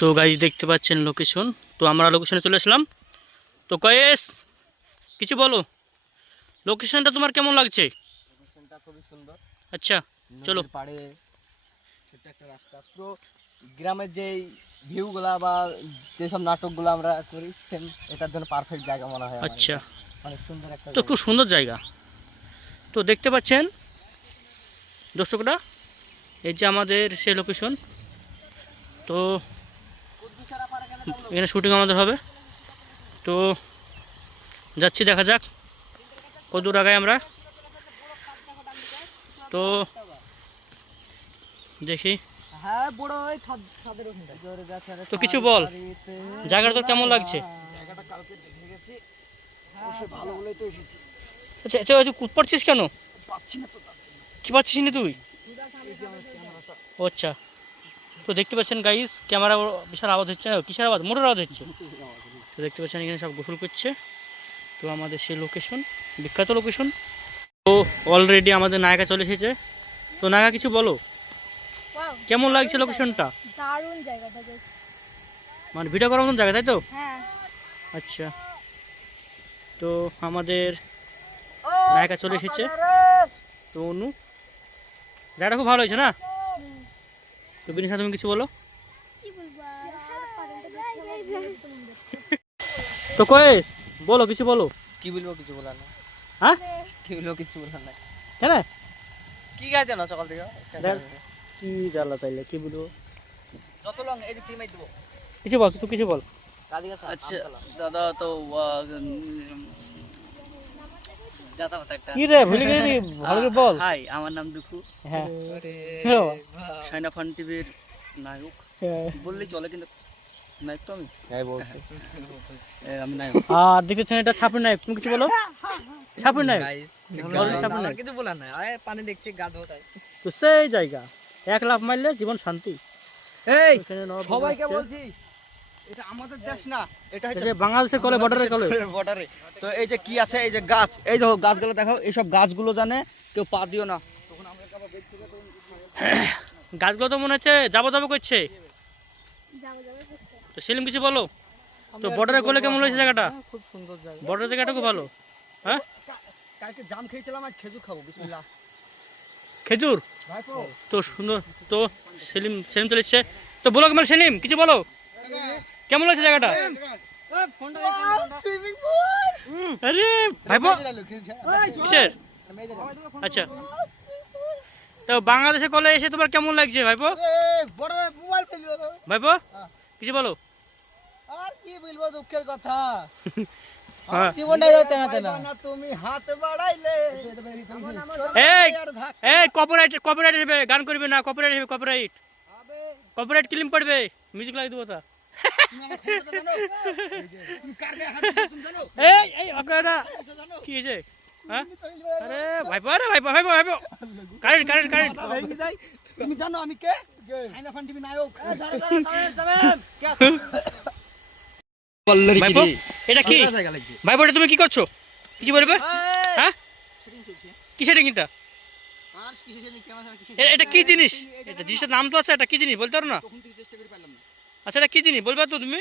So guys দেখতে পাচ্ছেন location. তো আমরা লোকেশনে চলে আসলাম। তো কয়েস কিছু বলো, লোকেশনটা তোমার কেমন লাগছে? লোকেশনটা খুবই সুন্দর। আচ্ছা চলো। পাড়ে ছোট্ট একটা রাস্তা, পুরো গ্রামের যেই ভিউগুলা বা যেসব নাটকগুলো আমরা করি সেম এটার জন্য পারফেক্ট জায়গা মনে হয়। আচ্ছা, অনেক সুন্দর একটা তো খুব সুন্দর জায়গা। তো দেখতে পাচ্ছেন দর্শকরা, এই যে আমাদের সেই লোকেশন। তো এখানে শুটিং আমাদের হবে। তো যাচ্ছি, দেখা যাক কত দূর আগায় আমরা। তো দেখি। তো কিছু বল, জায়গাটা তোর কেমন লাগছে? জায়গাটা কালকে দেখে গেছি, ভালো বলেই তো এসেছি। আচ্ছা কুদ পাচ্ছিস কেন? পাচ্ছি না তো, কি পাচ্ছিস না তুই? ও আচ্ছা, তো দেখতে পাচ্ছেন গাইস, ক্যামেরা বিশাল আওয়াজ হচ্ছে। কিসের আওয়াজ? মোটর আওয়াজ হচ্ছে। তো দেখতে পাচ্ছেন এখানে সব গোসল করছে। তো আমাদের সেই লোকেশন, বিখ্যাত লোকেশন। তো অলরেডি আমাদের নায়িকা চলে এসেছে। তো নায়িকা কিছু বলো, কেমন লাগছে লোকেশনটা? দারুণ জায়গাটা, মানে ভিডিও করার মতন জায়গা, তাই তো? হ্যাঁ। আচ্ছা, তো আমাদের নায়িকা চলে এসেছে। তো অনু, জায়গাটা খুব ভালো হয়েছে না? তো বিনিশা তুমি কিছু বলো। তো কয়েস বলো, কিছু বলো। কি বলবো, কিছু বলার না। হ্যাঁ, কি বলবো, কিছু বলার না। কেন কি গাছ না সকাল থেকে কি জ্বালা, তাইলে কি বলবো? যত লং এই যে টিমাই দেবো, কিছু বল, তুই কিছু বল। আচ্ছা দাদা, তো কি রে ভুলে গেলি, ভালো করে বল। হাই, আমার নাম দুখু। হ্যাঁ, সাইনা ফান টিভির নায়ক বললেই চলে, কিন্তু নায়ক তো আমি। আমি নায়ক। আর দেখেছেন এটা ছাপের নায়ক, তুমি কিছু বলো। ছাপের নায়ক, কিছু বলার নাই। পানি দেখছি, গা ধো তাই। তো সেই জায়গা 1 লাফ মারলে জীবন শান্তি। এই এখানে সবাইকে বলছি, এটা আমাদের দেশ না, এটা হচ্ছে বাংলাদেশের কলে, বর্ডারের কলে। বর্ডারে। তো এই যে কি আছে, এই যে গাছ, এই দেখো গাছগুলো দেখো, এইসব গাছগুলো জানে কেউ পা দিও না। গাছগুলো তো মনে হচ্ছে যাবো যাবো করছে। তো সেলিম কিছু বলো। তো বর্ডারের কোলে কেমন হয়েছে জায়গাটা? খুব সুন্দর জায়গা। বর্ডারের জায়গাটা খুব ভালো। হ্যাঁ, কালকে জাম খেয়েছিলাম, আজ খেজুর খাবো। বিসমিল্লাহ। খেজুর তো সুন্দর। তো সেলিম চলে এসছে। তো বলো কেমন সেলিম, কিছু বলো, কেমন লাগছে জায়গাটা? আরে ভাইপো কিসের? আচ্ছা, তো বাংলাদেশের কলে এসে তোমার কেমন লাগছে ভাইপো? ভাইপো কিছু বলো। আর কি বলবো, দুঃখের কথা। হ্যাঁ। জীবনটাই হতে না তুমি হাত বাড়াইলে। এই কপিরাইট হবে, গান করবে না, কপিরাইট হবে, কপিরাইট ক্লেম পড়বে, মিউজিক লাগিয়ে দেবো তা। এই আপনারা কি হয়েছে? হ্যাঁ, আরে ভাইপো, কারেন্ট। তুমি জানো আমি কে? সাইনা ফান টিভি নায়ক। ভাইপো এটা কি? ভাইপো এটা তুমি কি করছো? কিছু বলবে? হ্যাঁ, কি সেটিং এটা? এটা কি জিনিস? এটা জিনিসের নাম তো আছে, এটা কি জিনিস বলতে পারো না? আচ্ছা এটা কি জিনিস বলবা তো তুমি?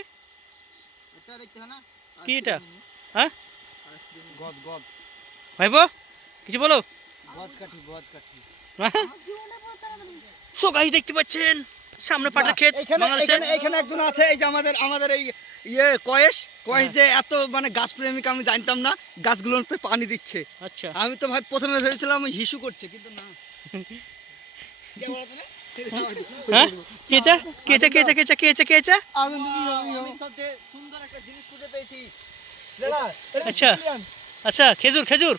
কি এটা? হ্যাঁ ভাইপো কিছু বলো। সো গাইস দেখতে পাচ্ছেন সামনে পাটের ক্ষেত। এখানে একজন আছে, এই যে আমাদের এই কয়েস যে এত মানে গাছ প্রেমিক, আমি জানতাম না গাছগুলোতে পানি দিচ্ছে। আচ্ছা, আমি তো ভাই প্রথমে ভেবেছিলাম হিসু করছে, কিন্তু না। হ্যাঁ কেচা আমি সাথে সুন্দর একটা জিনিস খুঁজে পেয়েছি। আচ্ছা খেজুর।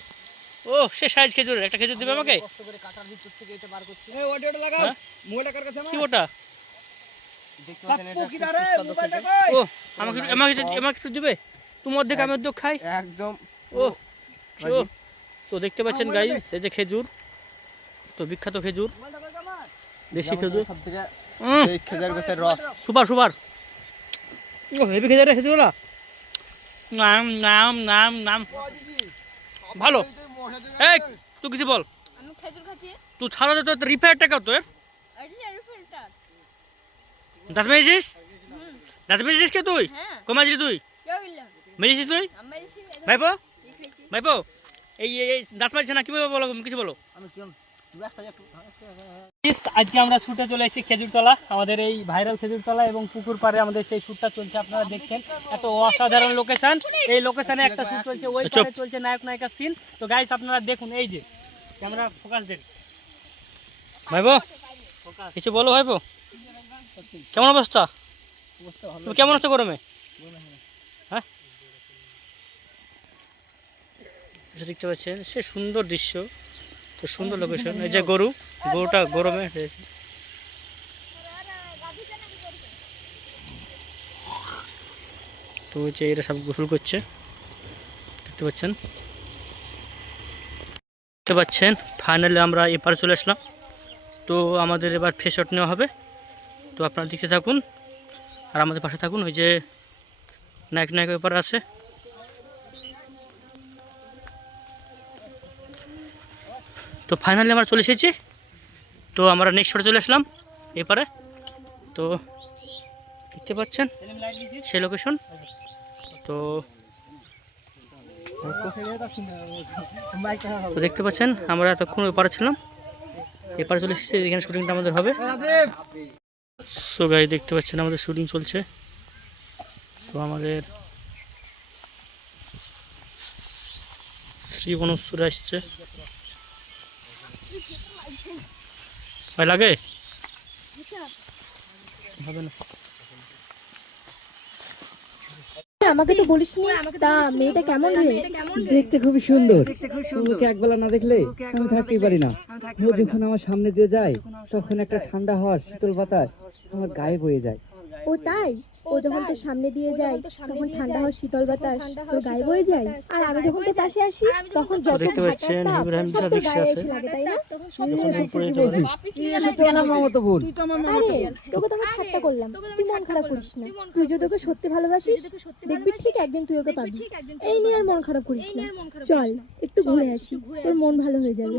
ও সে সাইজ খেজুর, একটা খেজুর দিবে আমাকে? কষ্ট করে কাটার ভিতর থেকে এটা বার করছি। এই ওটা লাগাও, মোটা কার কাছে আমার কি ওটা? দেখতে পাচ্ছেন এটা মোবাইলটা কই? ও আমাকে একটু দিবে? তুমি অর্ধেক আমি অর্ধেক খাই একদম। ও তো দেখতে পাচ্ছেন গাইস, এই যে খেজুর, তো বিখ্যাত খেজুর, দেশি খেজুর, সবথেকে এই খেজুর গাছের রস সুপার। ও হেভি খেজুর না, নাম ভালো। এই তুই কিছু বল। আমি খেজুর খাচ্ছি। তুই ছাড়া তো রিফায়ার টাকা তো আরে রিফিলটা দাঁত মেরেছিস? দাঁত মেরেছিস কে তুই? হ্যাঁ। কমাছিস তুই? কেউ গেলাম মেরেছিস তুই? আমরা এসে ভাইপো খাইছি ভাইপো এই দাঁত মারছে না, কি বলবো বলো, কিছু বলো। আমি কি তুই আসতে যা আজকে আমরা শুটে চলে এসেছি খেজুরতলা, আমাদের এই ভাইরাল খেজুরতলা এবং পুকুর পাড়ে আমাদের সেই শ্যুটটা চলছে। আপনারা দেখছেন এত অসাধারণ লোকেশন, এই লোকেশনে একটা শ্যুট চলছে, ওই পারে চলছে নায়ক নায়িকার সিন। তো গাইস আপনারা দেখুন, এই যে ক্যামেরা ফোকাস দেন। ভাইপো কিছু বলো ভাইপো, কেমন অবস্থা? তুমি কেমন আছো গরমে? হ্যাঁ দেখতে পাচ্ছেন সে সুন্দর দৃশ্য, তো সুন্দর লোকেশন। এই যে গরুটা গরমে রয়েছে। তো হচ্ছে এরা সব গোসল করছে, দেখতে পাচ্ছেন ফাইনালি আমরা এপারে চলে আসলাম। তো আমাদের এবার ফেস শট নেওয়া হবে, তো আপনারা দেখতে থাকুন আর আমাদের পাশে থাকুন। ওই যে নায়ক নায়ক এপারে আছে। তো ফাইনালি আমরা চলে এসেছি, তো আমরা নেক্সট শটে চলে আসলাম এপারে। তো দেখতে পাচ্ছেন সেই লোকেশন। তো দেখতে পাচ্ছেন আমরা এতক্ষণ ওপারে ছিলাম, এপারে চলে এসেছি, এখানে শুটিংটা আমাদের হবে। সো গাইস দেখতে পাচ্ছেন আমাদের শুটিং চলছে। তো আমাদের শ্রী বনসুর আসছে, ভয় লাগে হবে না। আমাকে তো বলিসনি তা মেয়েটা কেমন রে? দেখতে খুবই সুন্দর। তোমাকে একবেলা না দেখলে আমি থাকতেই পারি না। ও যখন আমার সামনে দিয়ে যায় তখন একটা ঠান্ডা হওয়ার শীতল বাতাস আমার গায়ে বয়ে যায়। ও তাই? ও যখন তোর সামনে দিয়ে যায় তখন ঠান্ডা হওয়ার শীতল বাতাস তোর গায়ে বয়ে যায়, আর আমি যখন তোর পাশে আসি তখন যত দেখতে পাচ্ছেন ইব্রাহিম সব তোর রিক্সা গায়ে আছে, এসে লাগে, তাই না? এসব তো আমার মামাতো বোন। আরে তোকে তো আমি ঠাট্টা করলাম, তুই মন খারাপ করিস না। তুই যদি ওকে সত্যি ভালোবাসিস দেখবি ঠিক একদিন তুই ওকে পাবি। এই নিয়ে আর মন খারাপ করিস না, চল একটু ঘুরে আসি, তোর মন ভালো হয়ে যাবে।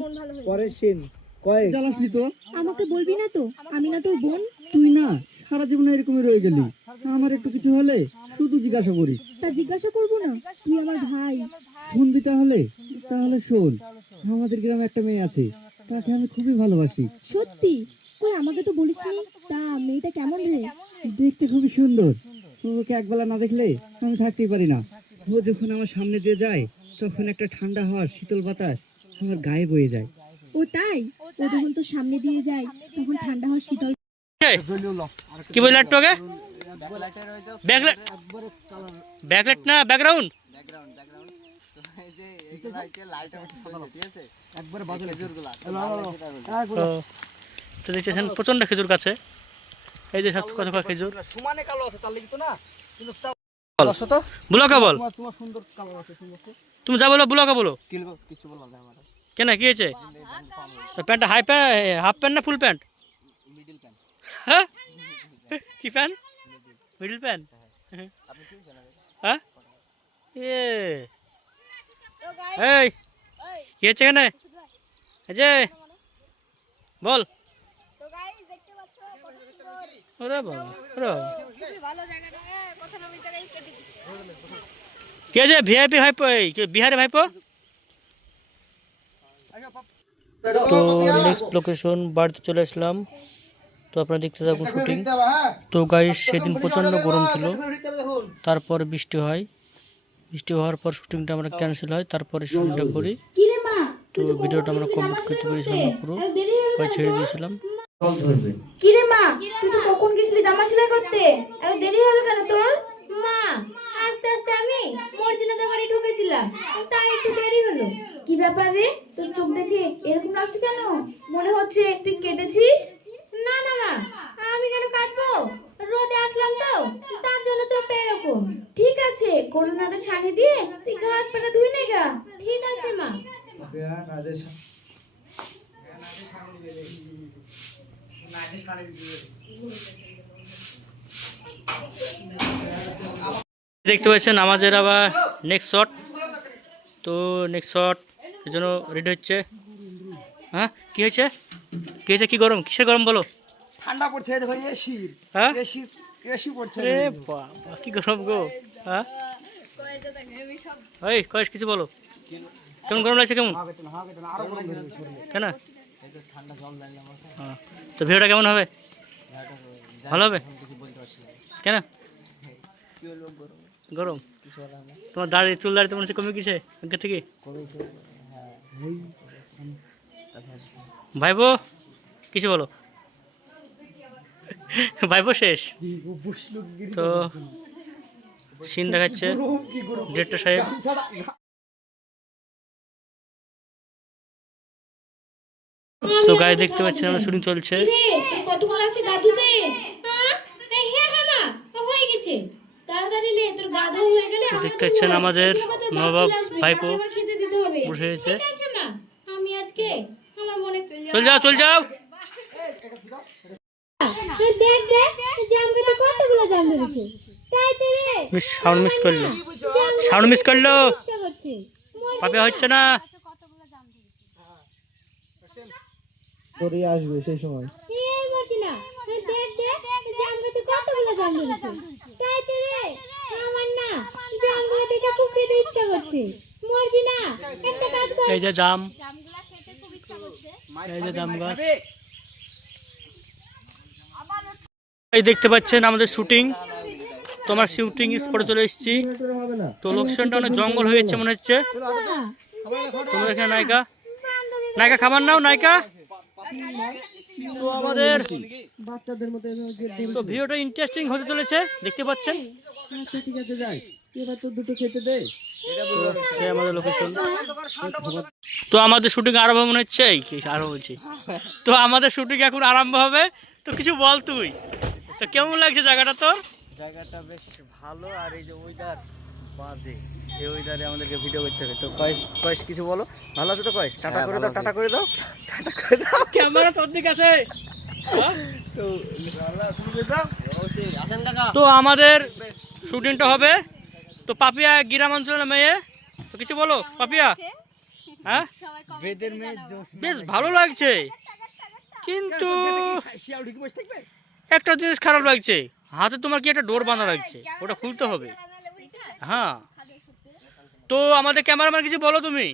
পরের সিন কয়েক জ্বালাসনি তো? আমাকে বলবি না তো? আমি না তোর বোন? তুই না সারা জীবন এরকমই রয়ে গেলি। আমার একটু কিছু হলে শুধু জিজ্ঞাসা করিস। তা জিজ্ঞাসা করবো না? তুই আমার ভাই। শুনবি তাহলে? তাহলে শোন, আমাদের গ্রামে একটা মেয়ে আছে, তাকে আমি খুবই ভালোবাসি। সত্যি? তুই আমাকে তো বলিসনি। তা মেয়েটা কেমন রে? দেখতে খুবই সুন্দর। ওকে একবেলা না দেখলে আমি থাকতেই পারি না। ও যখন আমার সামনে দিয়ে যায় তখন একটা ঠান্ডা হওয়ার শীতল বাতাস আমার গায়ে বয়ে যায়। ও তাই? ও যখন তোর সামনে দিয়ে যায় তখন ঠান্ডা হওয়ার শীতল। কি বললে একটু আগে? ব্যাকলাইট না ব্যাকগ্রাউন্ড? তো দেখছেন প্রচন্ড খেজুর গাছে, এই যে সব কত খেজুর। সমানে কালো আছে তার লাগি তো না, কিন্তু তাও বুলাকা বল, তোমার সুন্দর কালার আছে সুন্দর। তুমি যা বলো বুলাকা বলো। কিছু বললাম না আমার কেন কি হয়েছে? প্যান্টটা হাফ প্যান্ট না ফুল প্যান্ট? Middle pant. হ্যাঁ কি প্যান্ট? Middle pant? হ্যাঁ এই কি হচ্ছে এখানে? এই যে বল। ওরে বাবা, ওরে বাবা। কে যে ভিআইপি ভাইপো, বিহারে ভাইপো। তো নেক্সট লোকেশন বাড়িতে চলে আসলাম, তো আপনারা দেখতে থাকুন শুটিং। তো গাইস সেদিন প্রচণ্ড গরম ছিল, তারপরে বৃষ্টি হয়, বৃষ্টি হওয়ার পর শুটিংটা আমরা ক্যান্সেল হয়, তারপরে শুটিংটা করি। তো ভিডিওটা আমরা কমপ্লিট করতে পেরেছিলাম না, পুরো ছেড়ে দিয়েছিলাম। কিরে মা, তুই তো কখন গেছিলি জামা সেলাই করতে? এত দেরি হবে কেন তোর? মা আস্তে আস্তে আমি মর্জিনাদের বাড়ি ঢুকেছিলাম, তাই একটু দেরি হলো। কি ব্যাপার রে, তোর চোখ দেখে এরকম লাগছে কেন? মনে হচ্ছে তুই কেটেছিস। না না মা, আমি কেন কাটবো? রোদে আসলাম তো, তার জন্য চোখটা এরকম। ঠিক আছে, করোনাদের সানি দিয়ে তুই গা হাত পাটা ধুই নে গা। ঠিক আছে মা। দেখতে পাচ্ছেন আমাদের আবার নেক্সট শট, তো নেক্সট শট এর জন্য রেডি হচ্ছে। হ্যাঁ কি হয়েছে, কি হয়েছে, কি গরম, কিসের গরম বলো? ঠান্ডা পড়ছে, দেখো এসির হ্যাঁ এসির এসি পড়ছে রে বাবা কি গরম গো। হ্যাঁ ওই কয়েস কিছু বলো, কেমন গরম লাগছে কেমন? কেন? ঠান্ডা জল লাগলাম হ্যাঁ। তো ভিডিওটা কেমন হবে? ভালো হবে? কেন কি হলো গরম গরম? কিছু হলো না তোমার দাড়ি চুল দাড়ি তো মনে হচ্ছে কমে গেছে আগে থেকে। কমেছে হ্যাঁ ভাইবো কিছু বলো। ভাইবো শেষ তো সিন দেখাচ্ছে ডিরেক্টর সাহেব। সো গায়ে দেখতে পাচ্ছেন আমরা শুটিং চলছে। কতক্ষণ লাগছে গা ধুতে? হ্যাঁ হ্যাঁ মা হয়ে গেছে, তাড়াতাড়ি লে, তোর গা ধোয়া হয়ে গেলে দেখতে পাচ্ছেন আমাদের নবাব ভাইপো খেতে দিতে হবে। বসে হয়েছে। ঠিক আছে মা, আমি আজকে আমার মনে চল যাও চল যাও। দেখ দেখ জাম গাছে কতগুলো জাম ধরেছে, তাই তো রে মিস সাউন্ড মিস করলো, সাউন্ড মিস করলো। ইচ্ছা করছে। পাপে হচ্ছে না। পরে আসবে সেই সময় এই বলছি না, দেখ দেখ জাম গাছে কতগুলো জাম ধরেছে, তাই তো রে আমার না জামগুলো দেখে খুব খেতে ইচ্ছা করছে। মরজি না, একটা কাজ কর, এই যে জাম, জামগুলো খেতে খুব ইচ্ছা করছে। এই যে জাম গাছ। এই দেখতে পাচ্ছেন আমাদের শুটিং, তোমার শুটিং স্পটে চলে এসেছি। তো লোকেশনটা অনেক জঙ্গল হয়ে যাচ্ছে মনে হচ্ছে। তোমরা এখানে নায়িকা নায়িকা খাবার নাও নায়িকা। তো আমাদের বাচ্চাদের মধ্যে তো ভিডিওটা ইন্টারেস্টিং হতে চলেছে দেখতে পাচ্ছেন। ঠিক আছে যাই এবার তো দুটো খেতে দে সে আমাদের লোকেশন। তো আমাদের শুটিং আরম্ভ মনে হচ্ছে, এই কি আরো বলছি। তো আমাদের শুটিং এখন আরম্ভ হবে। তো কিছু বল তুই, তো কেমন লাগছে জায়গাটা তোর? জায়গাটা বেশ ভালো, আর এই যে ওয়েদার বাজে, এই ওয়েদারে আমাদেরকে ভিডিও করতে হবে। তো কয়েস কয়েস কিছু বলো, ভালো আছে তো কয়েস? টাটা করে দাও, টাটা করে দাও, টাটা করে দাও। ক্যামেরা তোর দিকে আছে। তো শুরু করে দাও। তো আমাদের শুটিংটা হবে। তো পাপিয়া গ্রাম অঞ্চলের মেয়ে, তো কিছু বলো পাপিয়া। হ্যাঁ বেদের মেয়ে বেশ ভালো লাগছে, কিন্তু শিয়াল ঢুকে বসে থাকবে। একটা জিনিস খারাপ লাগছে, হাতে তোমার কি একটা ডোর বাঁধা লাগছে, ওটা খুলতে হবে। হ্যাঁ তো আমাদের ক্যামেরাম্যান কিছু বলো তুমি।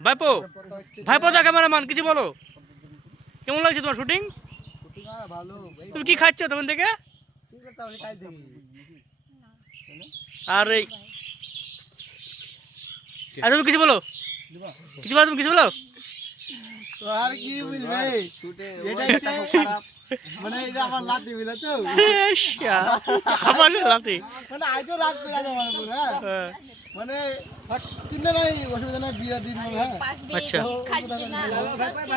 ভাইপো ভাইপো দা ক্যামেরাম্যান কিছু বলো, কেমন লাগছে তোমার শুটিং? ভালো তুমি কি খাচ্ছ তখন থেকে? আর এই তুমি কিছু বলো, কিছু বলো, তুমি কিছু বলো। আর কি বলবে, শুটে এটা খারাপ, মানে এটা আমার লাতি বিলা তো, আমার লাতি মানে আজও রাত করে আছে আমার উপর। হ্যাঁ মানে চিন্তা নাই, অসুবিধা নাই, বিয়ের দিন হবে। হ্যাঁ আচ্ছা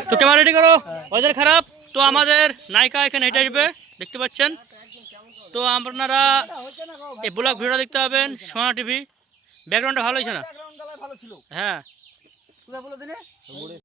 তো ক্যামেরা রেডি করো, ওয়েদার খারাপ। তো আমাদের নায়িকা এখানে হেঁটে আসবে দেখতে পাচ্ছেন। তো আপনারা এই ব্লগ ভিডিও দেখতে পাবেন সোনা টিভি। ব্যাকগ্রাউন্ডটা ভালো হয়েছে না? ভালো ছিল। হ্যাঁ কোথায় বলো দিনে